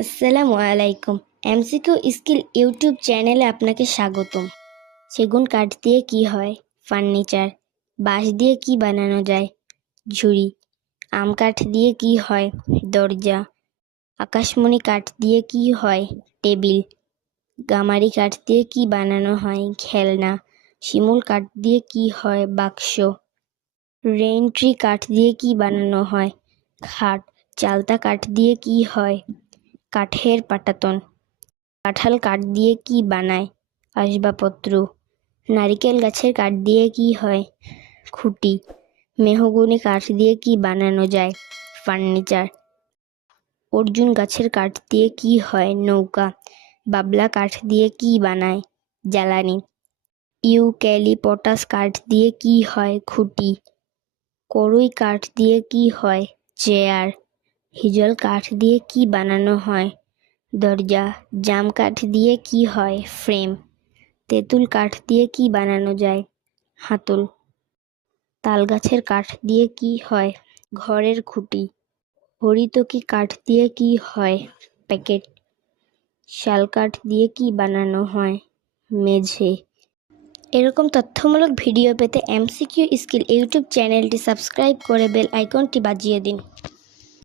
আসসালামু আলাইকুম। MCQ skill YouTube চ্যানেলে আপনাকে স্বাগতম। সেগুন কাঠ দিয়ে কি হয়? ফার্নিচার। বাঁশ দিয়ে কি বানানো যায়? ঝুড়ি। আম কাঠ দিয়ে কি হয়? দরজা। আকাশমণি কাঠ দিয়ে কি হয়? টেবিল। গামারি কাঠ দিয়ে কি বানানো হয়? খেলনা। শিমুল কাঠ দিয়ে কি হয়? বাক্স। রেইন ট্রি কাঠ দিয়ে কি বানানো হয়? খাট। চালতা কাঠ দিয়ে কি হয়? কাঠের পাটাতন। কাঁঠাল কাঠ দিয়ে কি বানায়? আসবাবপত্র। নারিকেল গাছের কাঠ দিয়ে কি হয়? খুঁটি। মেহগনি কাঠ দিয়ে কি বানানো যায়? ফার্নিচার। অর্জুন গাছের কাঠ দিয়ে কি হয়? নৌকা। বাবলা কাঠ দিয়ে কি বানায়? জ্বালানি। ইউক্যালিপটাস কাঠ দিয়ে কি হয়? খুঁটি। করই কাঠ দিয়ে কি হয়? চেয়ার। হিজল কাঠ দিয়ে কি বানানো হয়? দরজা। জাম কাঠ দিয়ে কি হয়? ফ্রেম। তেঁতুল কাঠ দিয়ে কি বানানো যায়? হাতল। তাল গাছের কাঠ দিয়ে কি হয়? ঘরের খুঁটি। হরিতকি কাঠ দিয়ে কি হয়? প্যাকেট। শাল কাঠ দিয়ে কি বানানো হয়? মেঝে। এরকম তথ্যমূলক ভিডিও পেতে এমসিকিউ স্কিল ইউটিউব চ্যানেলটি সাবস্ক্রাইব করে বেল আইকনটি বাজিয়ে দিন।